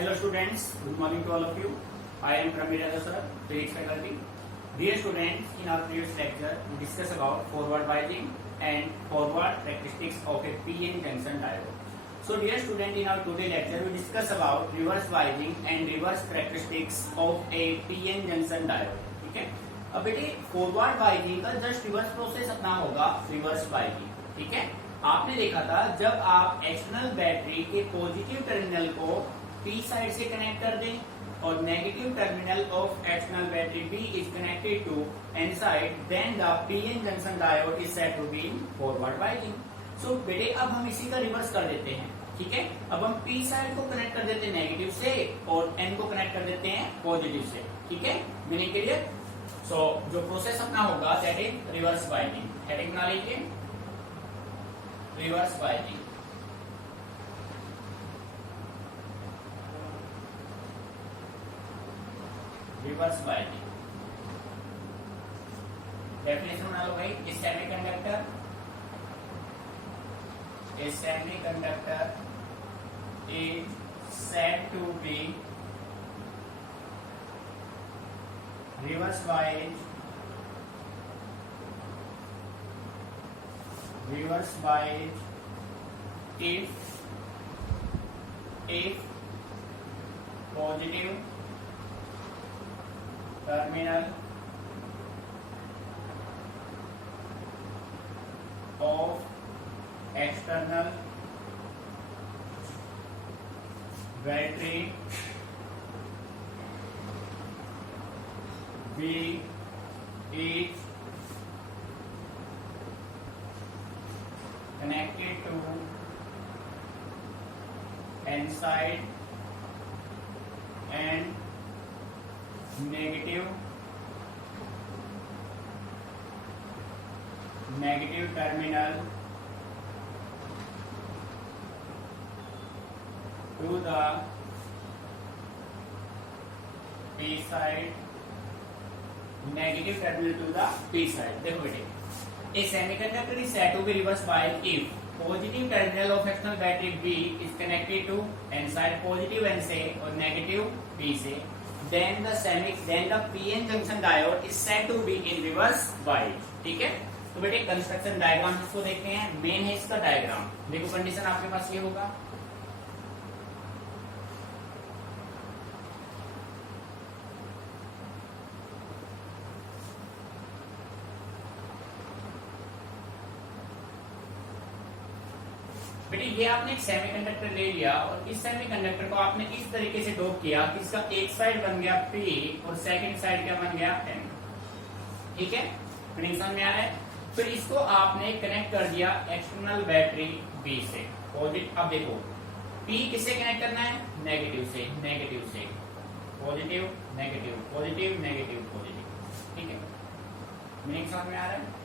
Hello students, good morning to all of you. I am Pramir sir, physics faculty. Dear students, in our previous lecture, we discussed about forward biasing and forward characteristics of a PN junction diode. So dear student, in our today lecture, we discuss about reverse biasing and reverse characteristics of a PN junction diode. ठीक है? अब बेटे forward बाइजिंग का just reverse process अपना होगा reverse बाइजिंग. ठीक है? आपने देखा था जब आप एक्सटर्नल बैटरी के पॉजिटिव टर्मिनल को पी साइड से कनेक्ट कर दें और negative terminal of external battery B is connected to N side, then the PN junction diode is said to be in forward biasing. So बेटे अब हम इसी का रिवर्स कर देते हैं. ठीक है? अब हम पी साइड को कनेक्ट कर देते हैं नेगेटिव से और एन को कनेक्ट कर देते हैं पॉजिटिव से. ठीक है? Meaning clear? सो जो प्रोसेस अपना होगा दैट इज रिवर्स बाइजिंग. हेडिंग बना लीजिए, रिवर्स बाइजिंग. रिवर्स बाइजिंग डेफिनेशन बना लो भाई. Semiconductor is said to be reverse biased if positive terminal of external battery B is connected to N side and negative terminal to the P side, negative terminal to the P side. देखो बेटे, a semiconductor is said to be reverse biased if positive terminal of external battery B is connected to N side, positive N से और negative P से, then the PN junction diode is said to be in reverse biased. ठीक है? तो बेटे construction diagram इसको देखते हैं. मेन है इसका डायग्राम. देखो कंडीशन आपके पास ये होगा. बेटे ये आपने एक सेमीकंडक्टर ले लिया और इस सेमीकंडक्टर को आपने इस तरीके से डोप किया कि इसका एक साइड बन गया P और सेकंड साइड क्या बन गया N. ठीक है? फिर समझ में आ रहा है? फिर इसको आपने कनेक्ट कर दिया एक्सटर्नल बैटरी B से. पॉजिटिव. अब देखो P किससे कनेक्ट करना है? नेगेटिव से. Positive negative positive negative positive. ठीक है? मीनिंग समझ में आ रहा है?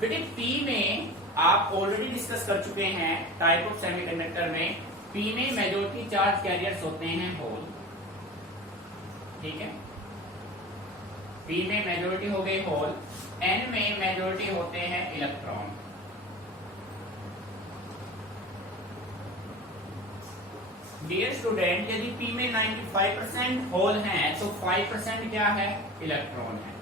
बेटे P में आप ऑलरेडी डिस्कस कर चुके हैं टाइप ऑफ सेमीकंडक्टर में. P में मेजॉरिटी चार्ज कैरियर्स होते हैं होल. ठीक है? P में मेजॉरिटी हो गई होल. N में मेजॉरिटी होते हैं इलेक्ट्रॉन. डियर स्टूडेंट, यदि P में 95% होल हैं तो 5% क्या है? इलेक्ट्रॉन है.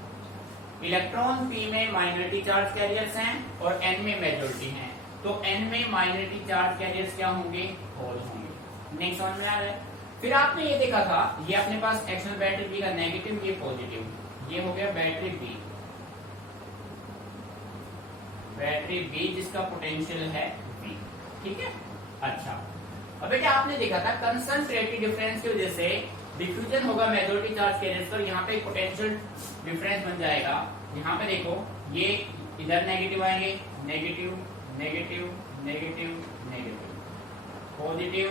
इलेक्ट्रॉन P में माइनॉरिटी चार्ज कैरियर्स हैं और N में मेजॉरिटी हैं. तो N में माइनॉरिटी चार्ज कैरियर्स क्या होंगे? होल होंगे. नेक्स्ट समझ में आ रहा है? फिर आपने ये देखा था, ये अपने पास एक्सटर्नल बैटरी B का नेगेटिव, ये पॉजिटिव. ये हो गया बैटरी B जिसका पोटेंशियल है B. ठीक है? अच्छा, अब बेटा आपने देखा था कंसंट्रेटेड डिफरेंस की वजह से डिफ्यूजन होगा मेजॉरिटी चार्ज कैरियर्स पर. यहाँ पे पोटेंशियल डिफरेंस बन जाएगा. यहाँ पे देखो ये इधर नेगेटिव आएंगे, negative negative negative negative, positive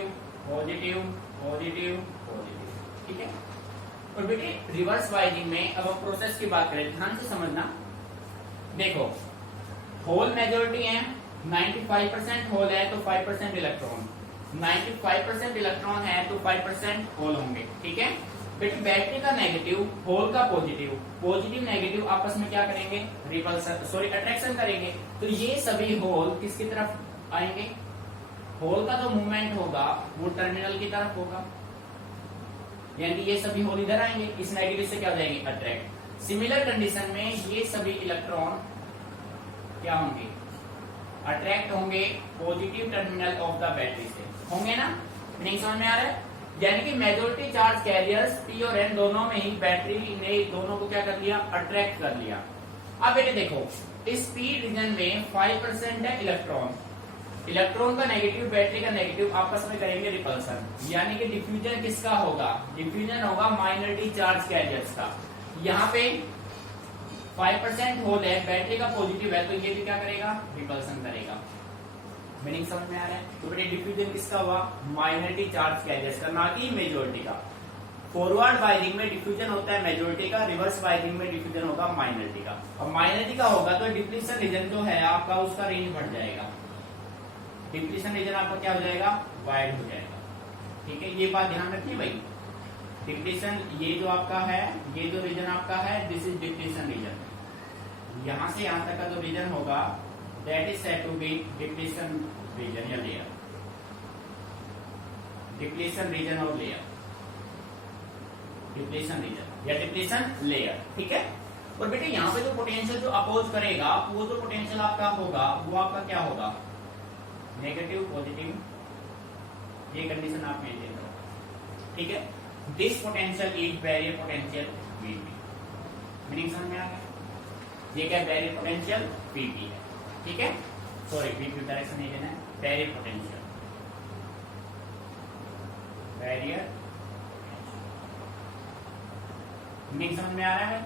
positive positive positive. ठीक है? और बेटे रिवर्स बाइजिंग में अब हम प्रोसेस की बात करें, ध्यान से समझना. देखो होल मेजॉरिटी है, 95% होल है तो 5% इलेक्ट्रॉन. 95% इलेक्ट्रॉन है तो 5% होल होंगे. ठीक है? बेटे बैटरी का नेगेटिव, होल का पॉजिटिव, पॉजिटिव नेगेटिव आपस में क्या करेंगे? रिपल्सन, सॉरी अट्रैक्शन करेंगे. तो ये सभी होल किसकी तरफ आएंगे। होल का जो मूवमेंट होगा वो टर्मिनल की तरफ होगा, यानी ये सभी होल इधर आएंगे, इस नेगेटिव से क्या हो जाएंगे अट्रैक्ट। सिमिलर कंडीशन में ये सभी इलेक्ट्रॉन क्या होंगे अट्रैक्ट होंगे positive terminal of the battery से, होंगे ना। मीनिंग समझ में आ रहा है? यानी कि मेजॉरिटी चार्ज कैरियर्स पी और एन दोनों में ही बैटरी ने दोनों को क्या कर लिया अट्रैक्ट कर लिया। अब बेटे देखो इस पी रीजन में 5% है इलेक्ट्रॉन, इलेक्ट्रॉन का नेगेटिव बैटरी का नेगेटिव आपस में करेंगे रिपल्सन, यानी कि डिफ्यूजन किसका होगा, डिफ्यूजन होगा माइनॉरिटी चार्ज कैरियर्स का। यहाँ पे 5% होल है, बैटरी का पॉजिटिव है, तो ये भी क्या करेगा रिपल्सन करेगा। मीनिंग समझ में आ रहा है? तो बेटे डिफ्यूजन किसका हुआ माइनॉरिटी चार्ज कैरियर्स का, ना कि मेजॉरिटी का। फॉरवर्ड बाइजिंग में डिफ्यूजन होता है मेजॉरिटी का, रिवर्स बाइजिंग में डिफ्यूजन होगा माइनॉरिटी का। और माइनॉरिटी का होगा तो डिप्लीशन रीजन जो है आपका उसका रेंज बढ़ जाएगा, डिप्लीशन रीजन आपका क्या हो जाएगा वाइड हो जाएगा। ठीक है, ये बात ध्यान रखिए भाई। डिप्लीशन ये जो आपका है, ये जो रीजन आपका है दिस इज डिप्लीशन रीजन, यहां से यहां तक का जो रीजन होगा that is said to be depletion region या लेयर, डिप्लीशन रीजन और लेयर, डिप्लीशन रीजन या डिप्लीशन लेयर। ठीक है, और बेटे यहाँ पे जो पोटेंशियल जो अपोज करेगा वो जो पोटेंशियल आपका होगा वो आपका क्या होगा नेगेटिव पॉजिटिव, ये कंडीशन आप मेंटेन करो। ठीक है, this potential is barrier potential VP. Meaning समझ में आ गया? ये क्या बैरियर पोटेंशियल वीपी है। ठीक है, सॉरी वीपी डायरेक्शन नहीं लेना है, बैरियर पोटेंशियल, बैरियर। मीनिंग समझ में आ रहा है?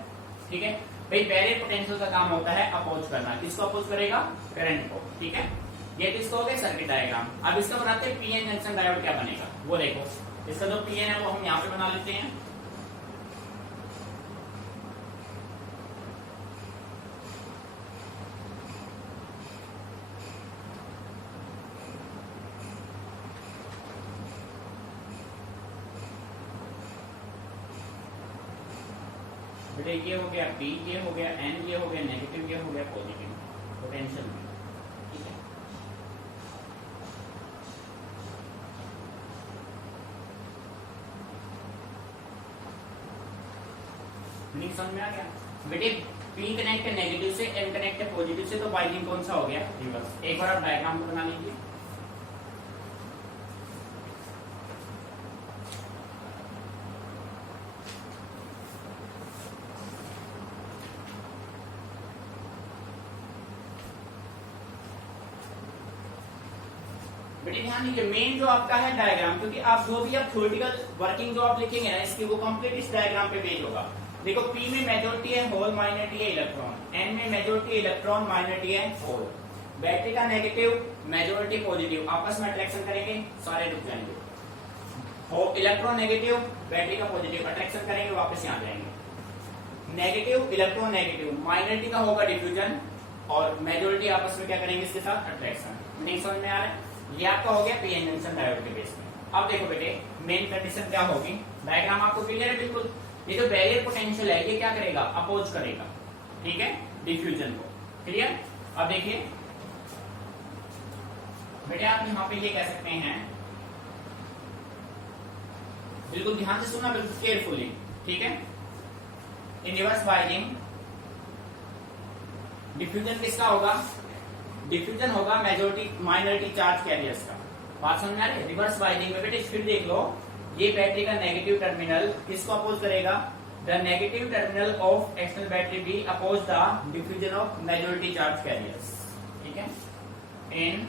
ठीक है भाई, बैरियर पोटेंशियल का काम होता है अपोज करना, किसको अपोज करेगा करंट को। ठीक है, ये किसको हो गया सर्किट डायग्राम। अब इसका बनाते हैं पीएन जंक्शन डायोड क्या बनेगा वो देखो। इसका जो पीएन है वो हम यहाँ पे बना लेते हैं। बेटे ये हो गया पी, ये हो गया एन, ये हो गया नेगेटिव, ये हो गया पॉजिटिव पोटेंशियल। ठीक है, मीनिंग समझ में आ गया? बेटे पी कनेक्ट है नेगेटिव से, एन कनेक्ट है पॉजिटिव से, तो बाइजिंग कौन सा हो गया रिवर्स। एक बार आप डायग्राम बना लीजिए। बेटे ध्यान दीजिए, मेन जो आपका है डायग्राम, क्योंकि आप जो भी आप थ्योरेटिकल वर्किंग जो आप लिखेंगे ना इसकी वो कंप्लीट इस डायग्राम पे बेस्ड होगा। देखो पी में मेजॉरिटी है होल, माइनॉरिटी है इलेक्ट्रॉन, एन में मेजॉरिटी इलेक्ट्रॉन, माइनॉरिटी है होल। बैटरी का नेगेटिव मेजॉरिटी पॉजिटिव आपस में अट्रैक्शन करेंगे, सारे रुक जाएंगे। इलेक्ट्रॉन नेगेटिव बैटरी का पॉजिटिव अट्रैक्शन करेंगे, वापस यहाँ जाएंगे। नेगेटिव इलेक्ट्रॉन नेगेटिव, माइनॉरिटी का होगा डिफ्यूजन और मेजॉरिटी आपस में क्या करेंगे इसके साथ अट्रैक्शन। नहीं समझ में आ रहा है? ये आपका हो गया पीएन जंक्शन डायोड के बेस में। अब देखो बेटे मेन कंडीशन क्या होगी, डायग्राम आपको क्लियर है बिल्कुल। ये जो बैरियर पोटेंशियल है ये क्या करेगा अपोज करेगा, ठीक है डिफ्यूजन को। क्लियर? अब देखिए बेटे आप यहाँ पे ये कह सकते हैं, बिल्कुल ध्यान से सुनना, बिल्कुल केयरफुली। ठीक है, इन रिवर्स बाइजिंग डिफ्यूजन किसका होगा, डिफ्यूजन होगा मेजॉरिटी माइनॉरिटी चार्ज कैरियर्स का। बात समझ में आ रही है? रिवर्स बाइजिंग में बेटे फिर देख लो, ये बैटरी का नेगेटिव टर्मिनल किसको अपोज करेगा, the negative terminal of external battery be oppose the diffusion of majority charge carriers. ठीक है, in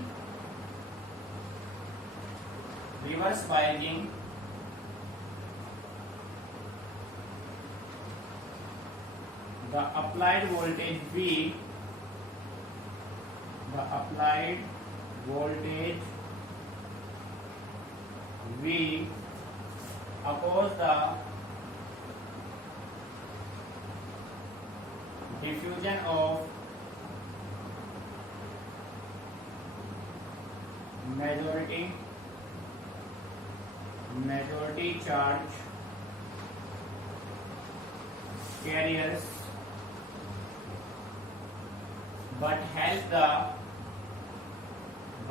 reverse biasing the applied voltage V, the applied voltage V oppose the diffusion of majority charge carriers but help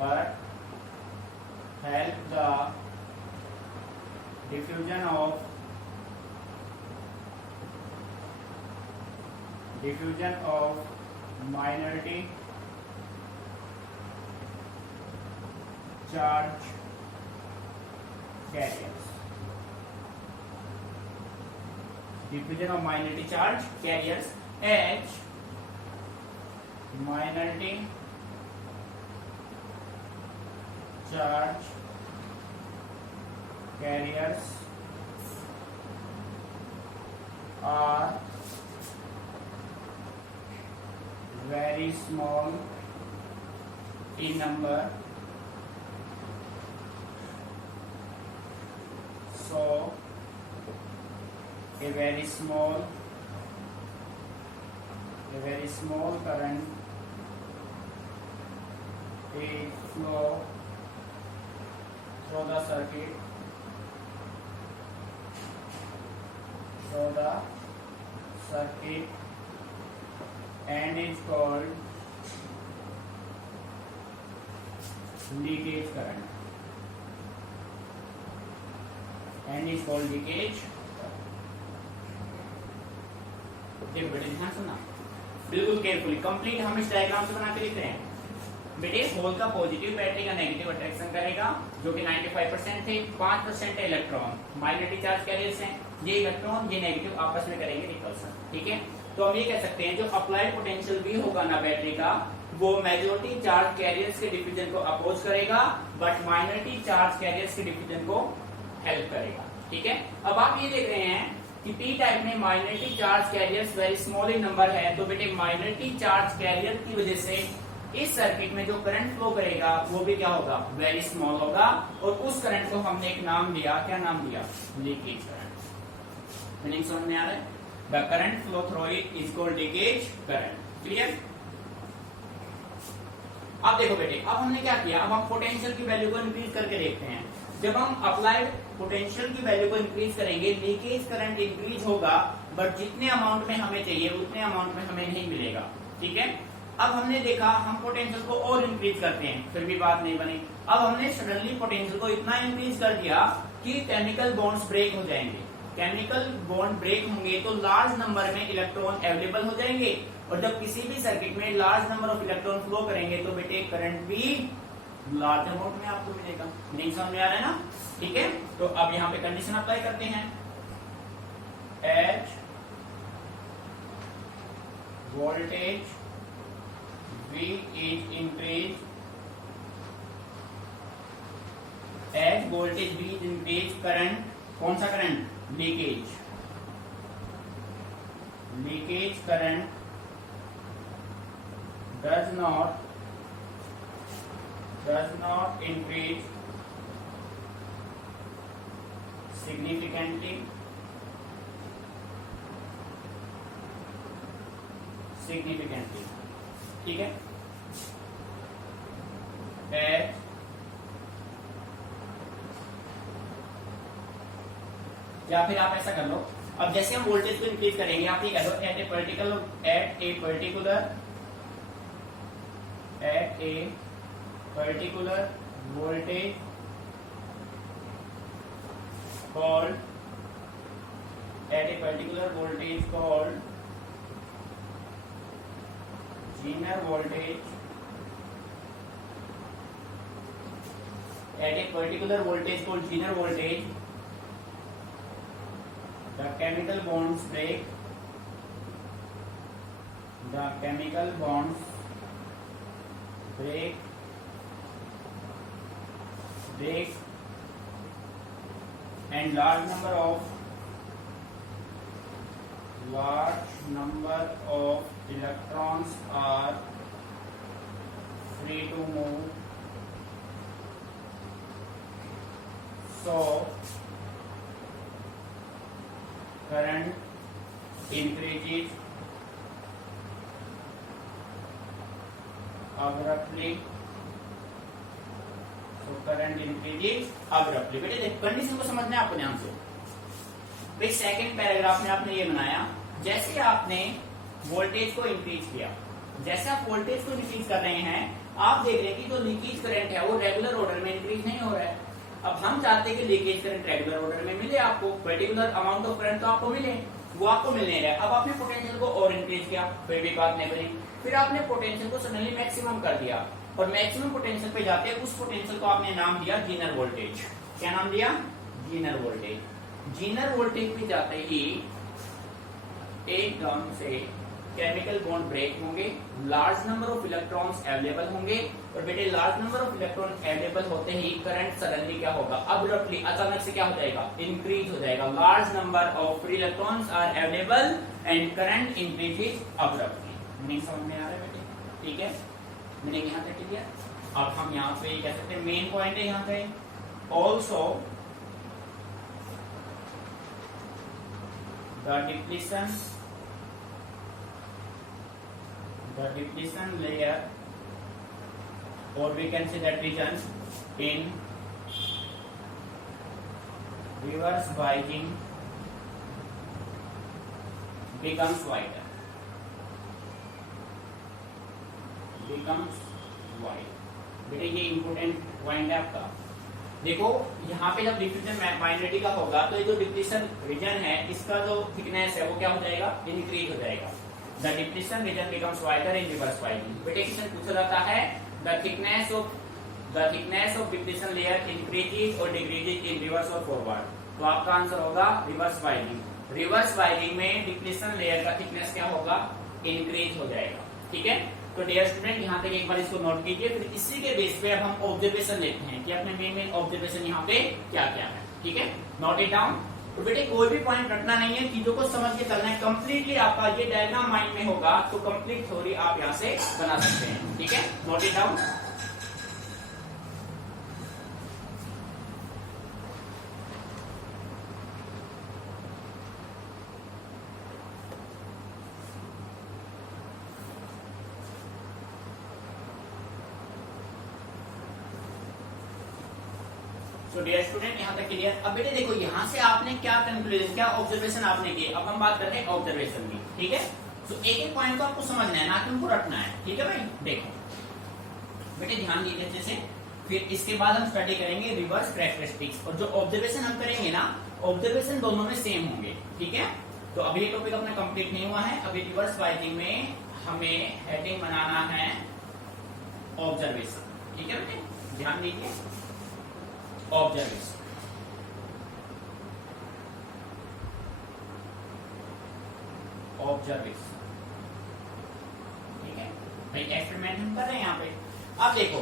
but help the diffusion of minority charge carriers. Diffusion of minority charge carriers. H, minority charge carriers are very small in number, so a very small current is flow through the circuit and is called leakage current. देखो बेटे ध्यान सुनना बिल्कुल carefully, complete हम इस diagram से बना के लिख रहे हैं। बेटे होल का पॉजिटिव बैटरी का नेगेटिव अट्रैक्शन करेगा जो कि 95% थे, 5% है इलेक्ट्रॉन माइनॉरिटी चार्ज कैरियर्स हैं, ये इलेक्ट्रॉन ये नेगेटिव आपस में करेंगे रिपल्सन। ठीक है, तो हम ये कह सकते हैं जो अप्लाइड पोटेंशियल भी होगा ना बैटरी का, वो मेजॉरिटी चार्ज कैरियर्स के डिफ्यूजन को अपोज करेगा, बट माइनॉरिटी चार्ज कैरियर्स के डिफ्यूजन को हेल्प करेगा। ठीक है, अब आप ये देख रहे हैं कि पी टाइप में minority charge carriers very small in number है, तो बेटे माइनॉरिटी चार्ज कैरियर की वजह से इस सर्किट में जो करंट फ्लो करेगा वो भी क्या होगा, वेरी स्मॉल होगा, और उस करंट को हमने एक नाम दिया, क्या नाम दिया, लीकेज करंट। मीनिंग समझ में आ रहा है? The current flow through it is called leakage current. Clear? अब देखो बेटे, अब हमने क्या किया, अब हम पोटेंशियल की वैल्यू को इंक्रीज करके देखते हैं। जब हम अप्लाइड पोटेंशियल की वैल्यू को इंक्रीज करेंगे, लीकेज करंट इंक्रीज होगा, बट जितने अमाउंट में हमें चाहिए उतने अमाउंट में हमें नहीं मिलेगा। ठीक है, अब हमने देखा हम पोटेंशियल को और इंक्रीज करते हैं, फिर भी बात नहीं बनी। अब हमने सडनली पोटेंशियल को इतना इंक्रीज कर दिया कि केमिकल बॉन्ड्स ब्रेक हो जाएंगे। केमिकल बॉन्ड ब्रेक होंगे तो लार्ज नंबर में इलेक्ट्रॉन अवेलेबल हो जाएंगे, और जब किसी भी सर्किट में large number of electron flow करेंगे तो बेटे करंट भी लार्ज अमाउंट में आपको मिलेगा। नहीं समझ में आ रहा है ना? ठीक है, तो अब यहाँ पे कंडीशन अप्लाई करते हैं। H voltage V is increased, as voltage V is increased, current कौन सा current, leakage current does not increase significantly ठीक है, या फिर आप ऐसा कर लो, अब जैसे हम वोल्टेज को इंक्रीज करेंगे आप ये कह दो at a particular voltage called Zener voltage, at a particular voltage called Zener voltage, the chemical bonds break, and large number of electrons are free to move, so current increases abruptly, बेटे देख condition को समझना है आपको ध्यान से। भाई second paragraph में आपने ये बनाया, जैसे आपने वोल्टेज को इंक्रीज किया, जैसे आप वोल्टेज को इंक्रीज कर रहे हैं, आप देख रहे हैं कि जो लीकेज करंट है वो रेगुलर ऑर्डर में इंक्रीज नहीं हो रहा है। अब हम चाहते हैं कि लीकेज करंट रेगुलर ऑर्डर में मिले, आपको पर्टिकुलर अमाउंट ऑफ करंट तो आपको मिले, वो आपको मिल नहीं रहा है। अब आपने पोटेंशियल को और इंक्रीज किया, फिर भी बात नहीं बनी, फिर आपने पोटेंशियल को सडनली मैक्सिमम कर दिया, और मैक्सिमम पोटेंशियल पे जाते उस पोटेंशियल को आपने नाम दिया जीनर वोल्टेज। क्या नाम दिया? Zener voltage. जीनर वोल्टेज पे जाते ही एकदम से केमिकल बॉन्ड ब्रेक होंगे, large number of electrons available होंगे, और बेटे large number of electron available होते ही करंट सडनली क्या होगा? अब्रप्टली, अचानक से क्या हो जाएगा? इंक्रीज हो जाएगा। Large number of free electrons are available and current increases abruptly. Meaning समझ में आ रहा है बेटे? ठीक है, मीनिंग यहाँ तक क्लियर। अब हम यहाँ पे कह सकते हैं मेन पॉइंट है यहाँ पे also the depletion layer, or we can say that region in reverse biasing becomes wider, बेटे ये इंपोर्टेंट पॉइंट है आपका। देखो यहाँ पे जब डिफ्यूजन माइनॉरिटी का होगा तो ये जो डिप्लीशन रीजन है इसका जो थिकनेस है वो क्या हो जाएगा? इंक्रीज हो जाएगा। The depletion region becomes wider in reverse biasing। बेटे क्वेश्चन पूछा जाता है the thickness of depletion layer increases or decreases in reverse or forward, तो आपका आंसर होगा रिवर्स बाइजिंग। रिवर्स बाइजिंग में डिप्लीशन लेयर का थिकनेस क्या होगा? इंक्रीज हो जाएगा। ठीक है, तो डियर स्टूडेंट यहाँ तक एक बार इसको नोट कीजिए, फिर इसी के बेस पे अब हम ऑब्जर्वेशन लेते हैं कि अपने मेन ऑब्जर्वेशन यहाँ पे क्या क्या है। ठीक है, नोट इट डाउन। तो बेटे कोई भी पॉइंट रखना नहीं है, चीजों को समझ के चलना है। कंप्लीटली आपका ये डायग्राम माइंड में होगा तो कंप्लीट थ्योरी आप यहाँ से बना सकते हैं। ठीक है, नोट इट डाउन। तो डियर स्टूडेंट यहाँ तक क्लियर। अब बेटे देखो यहाँ से आपने क्या कंक्लूजन, क्या ऑब्जर्वेशन आपने किए। अब हम बात करते हैं ऑब्जर्वेशन की। ठीक है, तो एक एक पॉइंट को आपको समझना है, ना कि उनको रटना है। ठीक है भाई, देखो बेटे ध्यान दीजिए अच्छे से, फिर इसके बाद हम स्टडी करेंगे रिवर्स कैरेक्टरिस्टिक्स, और जो ऑब्जर्वेशन हम करेंगे ना, ऑब्जर्वेशन दोनों में सेम होंगे। ठीक है, तो अभी ये टॉपिक अपना कंप्लीट नहीं हुआ है। अभी रिवर्स बाइजिंग में हमें हेडिंग बनाना है ऑब्जर्वेशन। ठीक है बेटे, ध्यान दीजिए, ऑब्जर्वेशन। ऑब्जर्वेशन ठीक है भाई, एक्सपेरिमेंट हम कर रहे हैं यहाँ पे। अब देखो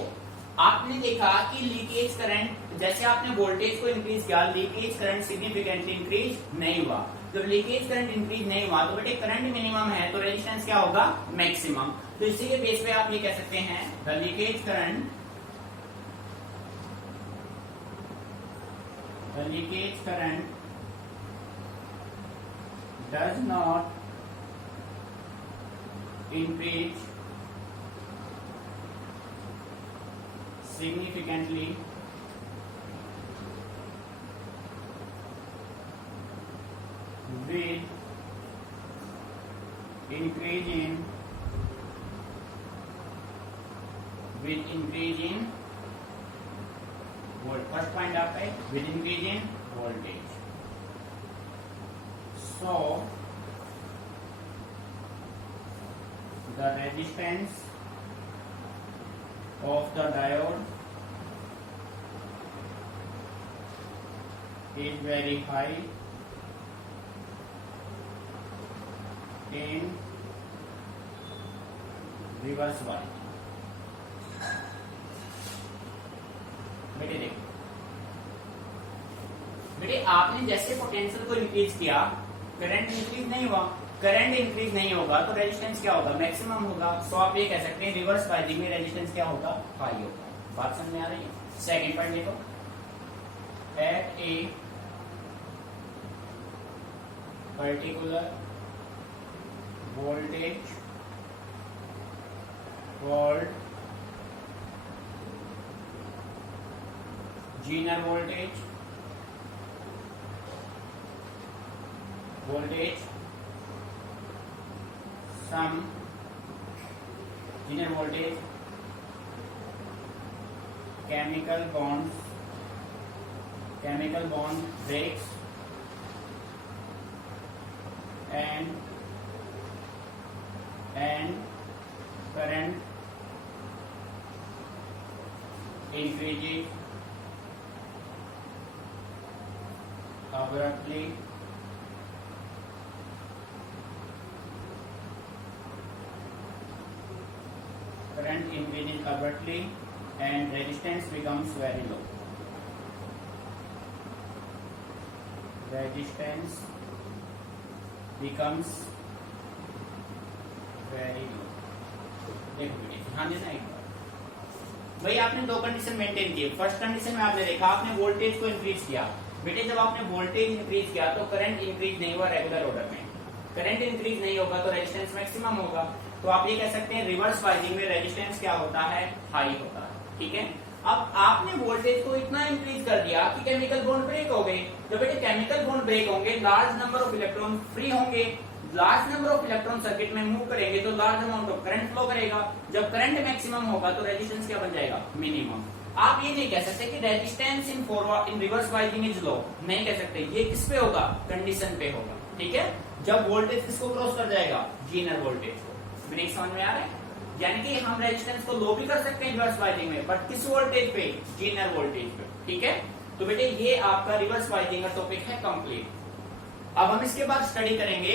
आपने देखा कि लीकेज करंट, जैसे आपने वोल्टेज को इंक्रीज किया, लीकेज करंट सिग्निफिकेंटली इंक्रीज नहीं हुआ। जब लीकेज करंट इंक्रीज नहीं हुआ तो बेटे करंट मिनिमम है तो रेजिस्टेंस क्या होगा? मैक्सिमम। तो इसी के बेस पे आप ये कह सकते हैं the leakage current does not increase significantly with increase in first point आपका है with increase in voltage. So the resistance of the diode is very high in reverse biasing. बेटे देखो बेटे, आपने जैसे पोटेंशियल को इंक्रीज किया, करंट इंक्रीज नहीं हुआ। करंट इंक्रीज नहीं होगा तो रेजिस्टेंस क्या होगा? मैक्सिमम होगा। सो आप ये कह सकते हैं रिवर्स बाइजिंग में रेजिस्टेंस क्या होगा? हाई होगा। बात समझ में आ रही है? सेकंड पॉइंट देखो, at a particular voltage called Zener voltage, some inner voltage, chemical bond breaks and current increases abruptly and resistance becomes very low. देखो बेटे ध्यान देना एक बार, भाई आपने दो कंडीशन मेंटेन की। फर्स्ट कंडीशन में आपने देखा, आपने वोल्टेज को इंक्रीज किया। बेटे जब आपने वोल्टेज इंक्रीज किया तो करंट इंक्रीज नहीं हुआ रेगुलर ऑर्डर में। करंट इंक्रीज नहीं होगा तो रेजिस्टेंस मैक्सिमम होगा। तो आप ये कह सकते हैं रिवर्स बाइजिंग में रेजिस्टेंस क्या होता है, हाई होता है। ठीक है, अब आपने वोल्टेज को इतना इंक्रीज कर दिया कि केमिकल बॉन्ड ब्रेक हो गए। जब बेटे केमिकल बॉन्ड ब्रेक होंगे, large number of electron free होंगे। Large number of electron circuit में मूव करेंगे तो large amount of current flow करेगा। जब करंट मैक्सिमम होगा तो रेजिस्टेंस क्या बन जाएगा, मिनिमम। आप ये नहीं कह सकते कि resistance in reverse biasing is low, नहीं कह सकते। ये किस पे होगा, कंडीशन पे होगा। ठीक है, जब वोल्टेज किसको क्रॉस कर जाएगा, जीनर वोल्टेज को। मेरी समझ में आ रहा है? यानी कि हम रेजिस्टेंस को लो भी कर सकते हैं रिवर्स बाइजिंग में, बट किस वोल्टेज पे, जीनर वोल्टेज पे। ठीक है, तो बेटे ये आपका रिवर्स बाइजिंग का टॉपिक है कंप्लीट। अब हम इसके बाद स्टडी करेंगे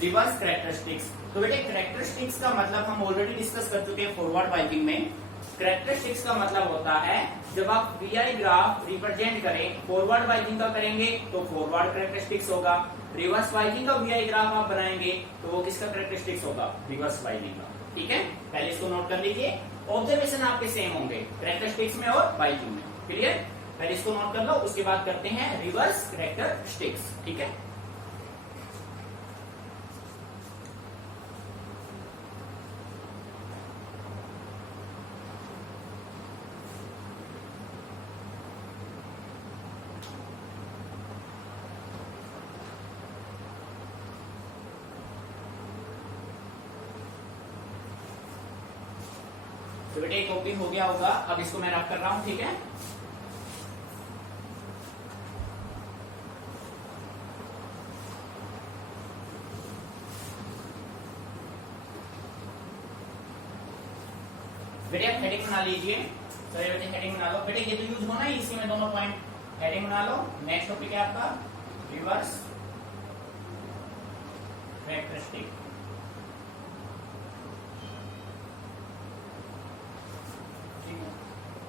रिवर्स कैरेक्टरिस्टिक्स। तो बेटे कैरेक्टरिस्टिक्स का मतलब हम ऑलरेडी डिस्कस कर चुके हैं फॉरवर्ड बाइजिंग में। कैरेक्टरिस्टिक्स का मतलब होता है जब आप वीआई ग्राफ रिप्रेजेंट करें, फॉरवर्ड बाइजिंग का करेंगे तो फॉरवर्ड कैरेक्टरिस्टिक्स होगा। रिवर्स बाइजिंग का वीआई ग्राफ आप बनाएंगे तो वो किसका कैरेक्टरिस्टिक्स होगा, रिवर्स बाइजिंग का। ठीक है, पहले इसको नोट कर लीजिए। ऑब्जर्वेशन आपके सेम होंगे कैरेक्टरिस्टिक्स में और बाइजिंग में। क्लियर? पहले इसको नोट कर लो, उसके बाद करते हैं रिवर्स कैरेक्टरिस्टिक्स। ठीक है, तो बेटे कॉपी हो गया होगा। अब इसको मैं रफ कर रहा हूं। ठीक है, बेटे आप हेडिंग बना लीजिए। सॉरी बेटे हेडिंग बना लो। बेटे ये तो यूज होना है इसी में, दोनों पॉइंट हेडिंग बना लो। नेक्स्ट टॉपिक है आपका रिवर्स कैरेक्टरिस्टिक।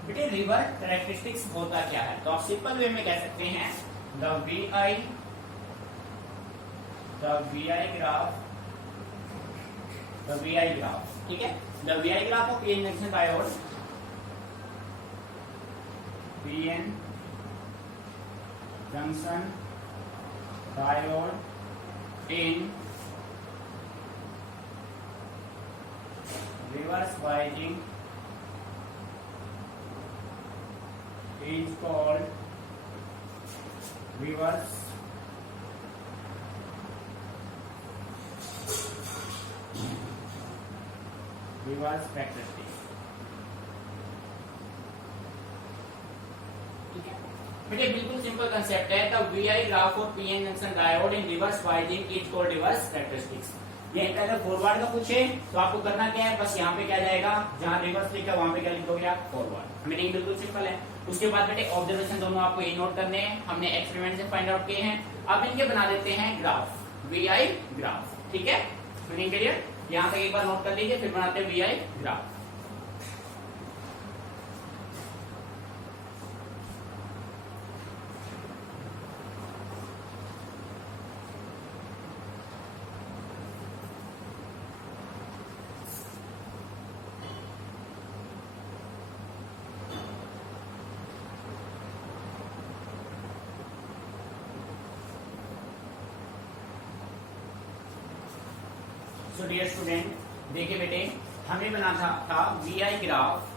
बेटे रिवर्स कैरेक्टरिस्टिक्स होता क्या है, तो आप सिंपल वे में कह सकते हैं द वीआई ग्राफ। ठीक है, the VI graph of PN junction diode, PN junction diode in reverse biasing is called reverse characteristic। ठीक है बेटे, बिल्कुल सिंपल कंसेप्ट है। The VI graph of PN junction diode in reverse biasing is called reverse characteristics. ये अगर forward का पूछे तो आपको करना क्या है, बस यहाँ पे क्या जाएगा, जहां रिवर्स लिखा वहां पे क्या लिख दोगे आप, फॉरवर्ड। मीनिंग बिल्कुल सिंपल है। उसके बाद बेटे ऑब्जर्वेशन दोनों आपको ये नोट करने हैं, हमने एक्सपेरिमेंट से फाइंड आउट किए हैं। अब इनके बना देते हैं ग्राफ, वीआई ग्राफ। ठीक है, मीनिंग क्लियर? यहां तक एक बार नोट कर लीजिए, फिर बनाते हैं VI graph. So dear student, देखिए बेटे हमें बनाना था VI graph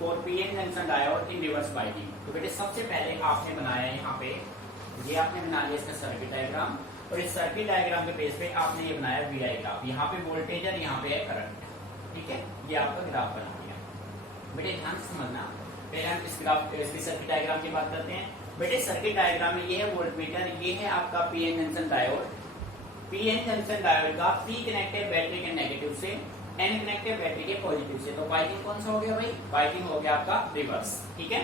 for PN junction diode in reverse biasing. तो बेटे सबसे पहले आपने बनाया यहाँ पे, ये आपने बना लिया इसका सर्किट डायग्राम, और इस सर्किट डायग्राम के बेस पे आपने ये बनाया वीआई ग्राफ। यहाँ पे वोल्टेज है, यहाँ पे है करंट। ठीक है, ये आपका ग्राफ बना दिया। बेटे ध्यान से समझना, पहले हम इस ग्राफ इसकी सर्किट डायग्राम की बात करते हैं। बेटे सर्किट डायग्राम में ये है वोल्टमीटर, ये है आपका PN junction diode. PN junction diode का पी कनेक्टेड बैटरी के नेगेटिव से, एन कनेक्टेड बैटरी के पॉजिटिव से। तो वाइंडिंग कौन सा हो गया भाई? वाइंडिंग हो गया आपका रिवर्स। ठीक है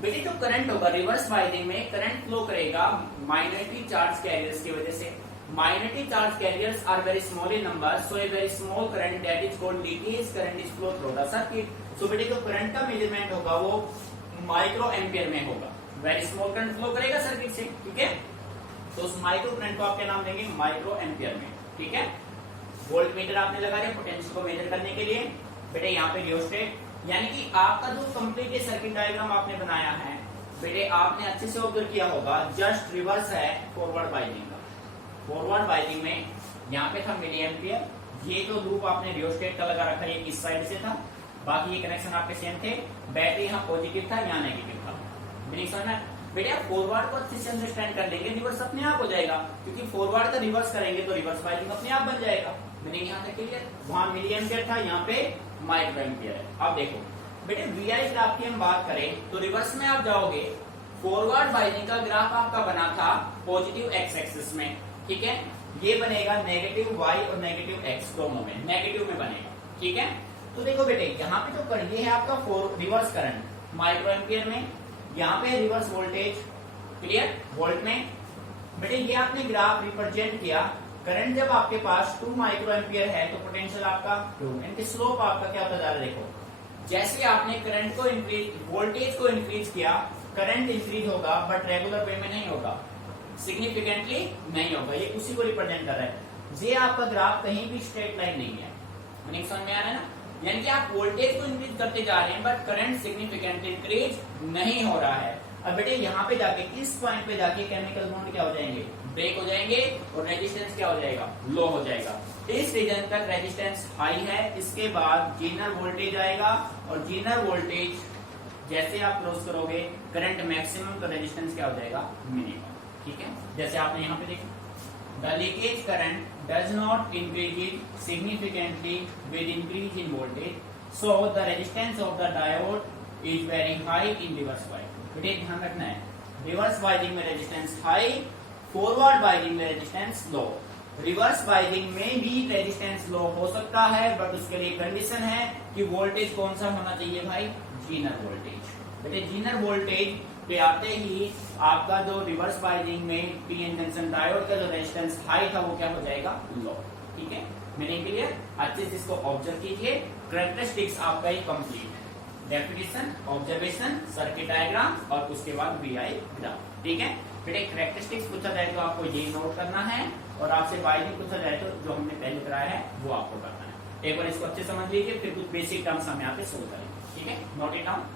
बेटे, जो करंट होगा रिवर्स वाइंडिंग में करंट फ्लो करेगा माइनॉरिटी चार्ज कैरियर्स की वजह से। Minority charge carriers are very small in number, so a very small current that is called leakage current is flow through the circuit. So बेटे जो current का measurement होगा वो micro ampere में होगा। वेरी स्मॉल करंट फ्लो करेगा circuit से, ठीक है, तो उस माइक्रो करंट को आप क्या नाम देंगे? माइक्रो एम्पियर में। ठीक है, वोल्ट मीटर आपने लगा दिया पोटेंशियल को मेजर करने के लिए। बेटे यहाँ पे रियोस्टेट, यानी कि आपका जो कंप्लीट ये सर्किट डायग्राम आपने बनाया है बेटे आपने अच्छे से ऑब्जर्व किया होगा, जस्ट रिवर्स है फॉरवर्ड वाइंडिंग का। फॉरवर्ड वाइंडिंग में यहाँ पे था मिली एम्पियर, ये जो लूप आपने रियोस्टेट का लगा रखा है ये इस साइड से था, बाकी ये कनेक्शन आपके सेम थे। बैटरी यहाँ पॉजिटिव था, यहाँ नेगेटिव था। मीनिंग समझ में? बेटे आप फॉरवर्ड को अच्छे से अंडरस्टैंड कर लेंगे, रिवर्स अपने आप हो जाएगा, क्योंकि फॉरवर्ड का रिवर्स करेंगे तो रिवर्स वाइंडिंग अपने आप बन जाएगा। मीनिंग यहाँ तक क्लियर? वहां मिली एम्पियर था, यहाँ पे माइक्रो एम्पियर है। अब देखो बेटे वीआई ग्राफ की हम बात करें तो रिवर्स में आप जाओगे, फॉरवर्ड वाइंडिंग का ग्राफ आपका बना था पॉजिटिव एक्स एक्सिस में, ठीक है, ये बनेगा नेगेटिव वाई और नेगेटिव एक्स दोनों में, नेगेटिव में बनेगा। ठीक है, तो देखो बेटे यहाँ पे जो करंट ये है आपका रिवर्स करंट माइक्रो एम्पियर में, यहाँ पे रिवर्स वोल्टेज क्लियर वोल्ट में। बेटे ये आपने ग्राफ रिप्रेजेंट किया, करंट जब आपके पास 2 माइक्रो एम्पियर है तो पोटेंशियल आपका 2, इनके स्लोप आपका क्या होता जा रहा है? देखो जैसे आपने करंट को इंक्रीज, वोल्टेज को इंक्रीज किया, करंट इंक्रीज होगा बट रेगुलर वे में नहीं होगा, सिग्निफिकेंटली नहीं होगा, ये उसी को रिप्रेजेंट कर रहा है। ये आपका ग्राफ कहीं भी स्ट्रेट लाइन नहीं है, मुझे समझ में आ रहा है ना? यानी कि आप वोल्टेज को इंक्रीज करते जा रहे हैं बट करंट सिग्निफिकेंटली इंक्रीज नहीं हो रहा है। अब बेटे यहाँ पे जाके इस पॉइंट पे जाके केमिकल बॉन्ड क्या हो जाएंगे? ब्रेक हो जाएंगे और रेजिस्टेंस क्या हो जाएगा? लो हो जाएगा। इस रीजन तक रेजिस्टेंस हाई है, इसके बाद जीनर वोल्टेज आएगा और जीनर वोल्टेज जैसे आप क्रॉस करोगे करंट मैक्सिमम तो रेजिस्टेंस क्या हो जाएगा? मिनिमम। ठीक है, जैसे आपने यहाँ पे देखा the leakage current does not increase significantly with increase in voltage, so the resistance of the diode is very high in reverse winding. बेटे ध्यान रखना है, रिवर्स वाइंडिंग में रेजिस्टेंस हाई, फॉरवर्ड वाइंडिंग में रेजिस्टेंस लो। रिवर्स वाइंडिंग में भी resistance लो हो सकता है बट उसके लिए कंडीशन है कि वोल्टेज कौन सा होना चाहिए भाई? Zener voltage. बेटे जीनर वोल्टेज पे आते ही आपका जो रिवर्स वाइंडिंग में पीएन जंक्शन डायोड का जो रेजिस्टेंस हाई था वो क्या हो जाएगा? लो। ठीक है, मीनिंग क्लियर? अच्छे से इसको ऑब्जर्व कीजिए। कैरेक्टरिस्टिक्स आपका ही complete, definition, observation, circuit diagram और उसके बाद वीआई ग्राफ। ठीक है बेटे, कैरेक्टरिस्टिक्स पूछा जाए तो आपको ये नोट करना है और आपसे वाइंडिंग पूछा जाए तो जो हमने पहले कराया है वो आपको करना है। एक बार इसको अच्छे समझ लीजिए, फिर कुछ बेसिक टर्म्स हम यहाँ पे सोल्व करेंगे। ठीक है, note it down.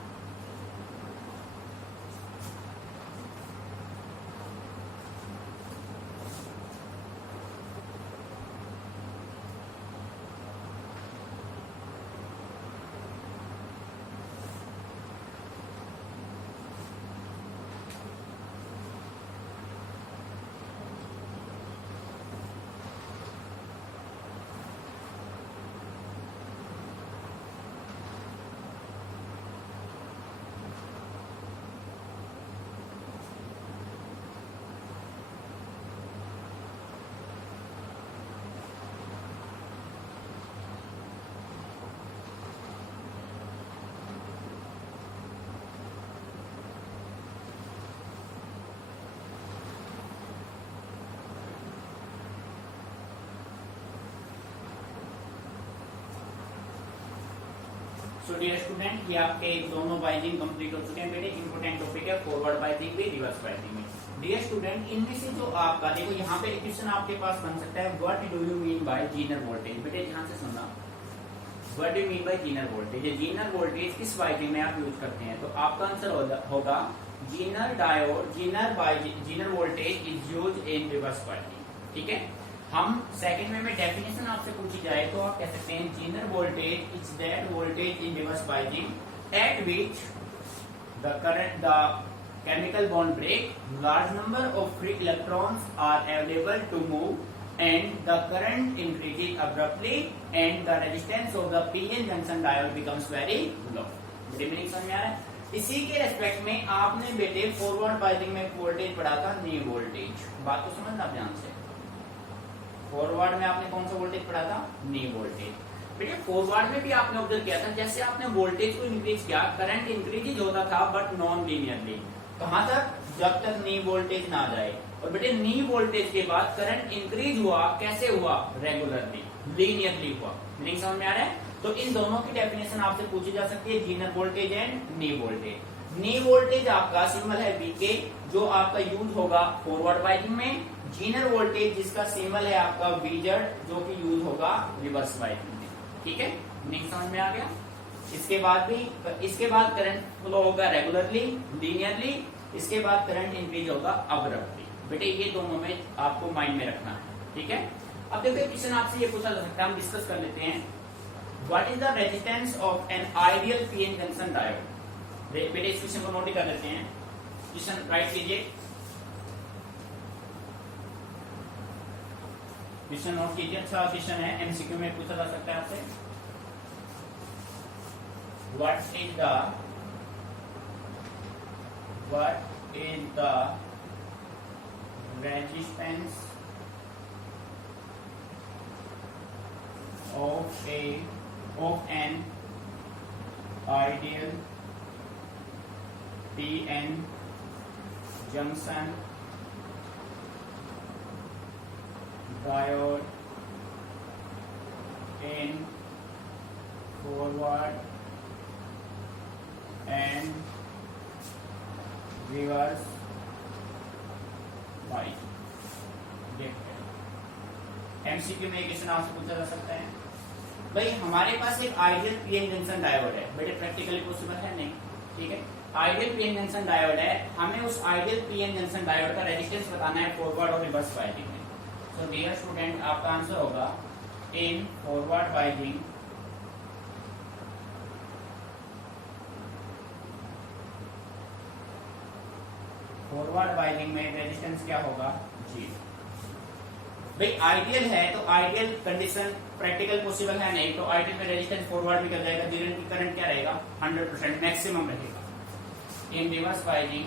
So dear student, ये आपके दोनों वाइंडिंग कंप्लीट हो चुके हैं बेटे। इंपोर्टेंट टॉपिक है फॉरवर्ड वाइंडिंग भी, रिवर्स वाइंडिंग में। डियर स्टूडेंट, इनमें से जो आपका देखो यहाँ पे क्वेश्चन आपके पास बन सकता है, what do you mean by Zener voltage? बेटे ध्यान से सुनना, what do you mean by Zener voltage? ये जीनर वोल्टेज किस वाइंडिंग में आप यूज करते हैं? तो आपका आंसर होगा Zener diode, Zener voltage is use in reverse winding. ठीक है, हम सेकंड में डेफिनेशन आपसे पूछी जाए तो आप कह सकते हैं Zener voltage is that voltage in reverse winding at which the current the chemical bond break, large number of free electrons are available to move and the current increases abruptly and the resistance of the PN junction diode becomes very low. Meaning समझ में आ रहा है? इसी के respect में आपने बेटे forward बाइजिंग में वोल्टेज पढ़ा था, नी वोल्टेज। बात तो समझना आप ध्यान से। फॉरवर्ड में आपने कौन सा वोल्टेज पढ़ा था? नी वोल्टेज। बेटे फॉरवर्ड में भी आपने ऑब्जर्व किया था, जैसे आपने वोल्टेज को इंक्रीज किया, करंट इंक्रीज होता था बट नॉन लीनियरली। कहां तक? जब तक नी वोल्टेज ना आ जाए। और बेटे नी वोल्टेज के बाद करंट इंक्रीज हुआ, कैसे हुआ? रेगुलरली, लीनियरली हुआ। मीनिंग समझ में आ रहा है? तो इन दोनों की डेफिनेशन आपसे पूछी जा सकती है, Zener voltage and knee voltage. Knee voltage आपका सिंबल है वीके, जो आपका यूज होगा फॉरवर्ड बाइजिंग में। जीनर वोल्टेज जिसका सिंबल है आपका वीजेड, जो कि यूज होगा रिवर्स बाइजिंग में। ठीक है, मीनिंग समझ में आ गया? इसके बाद करंट फ्लो होगा रेगुलरली, लीनियरली। इसके बाद करंट इंक्रीज होगा अब्रप्टली। बेटे ये दोनों में आपको माइंड में रखना है। ठीक है, अब देखो क्वेश्चन आपसे ये पूछा जा सकता है, हम डिस्कस कर लेते हैं। What is the resistance of an ideal PN junction diode? बेटे इस क्वेश्चन को नोट कर लेते हैं। क्वेश्चन राइट कीजिए, क्वेश्चन नोट कीजिए। अच्छा क्वेश्चन है, एमसीक्यू में पूछा जा सकता है आपसे। What is the resistance of an ideal PN junction diode in forward and reverse बाइजिंग? देखते हैं एमसीक्यू में क्वेश्चन आपसे पूछा जा सकता है, भाई हमारे पास एक आइडियल पीएन जंक्शन डायोड है। बेटे प्रैक्टिकली पॉसिबल है नहीं? ठीक है, आइडियल पीएन जंक्शन डायोड है, हमें उस आइडियल पीएन जंक्शन डायोड का रेजिस्टेंस बताना है फॉरवर्ड और रिवर्स बाइजिंग में। तो डियर स्टूडेंट, आपका आंसर होगा इन फॉरवर्ड बाइजिंग में रेजिस्टेंस क्या होगा? जी। भाई आइडियल है तो आइडियल कंडीशन प्रैक्टिकल पॉसिबल है नहीं, तो आइडियल में रेजिस्टेंस फॉरवर्ड भी कर जाएगा, करंट क्या रहेगा? 100% मैक्सिमम रहेगा। इन रिवर्स बाइजिंग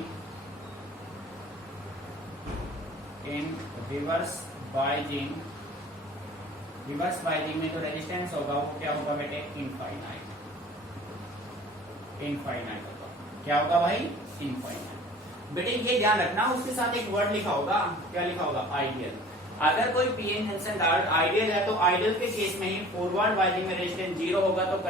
में जो रेजिस्टेंस होगा वो क्या होगा बेटे? इनफाइनाइट होगा। क्या होगा भाई? इनफाइनाइट। बेटे ये ध्यान रखना, उसके साथ एक वर्ड लिखा होगा, क्या लिखा होगा? आइडियल। अगर कोई पीएन जंक्शन डायोड आइडियल है तो आइडियल के केस में ही फॉरवर्ड बाइजिंग में रेजिस्टेंस 0 होगा तो करंट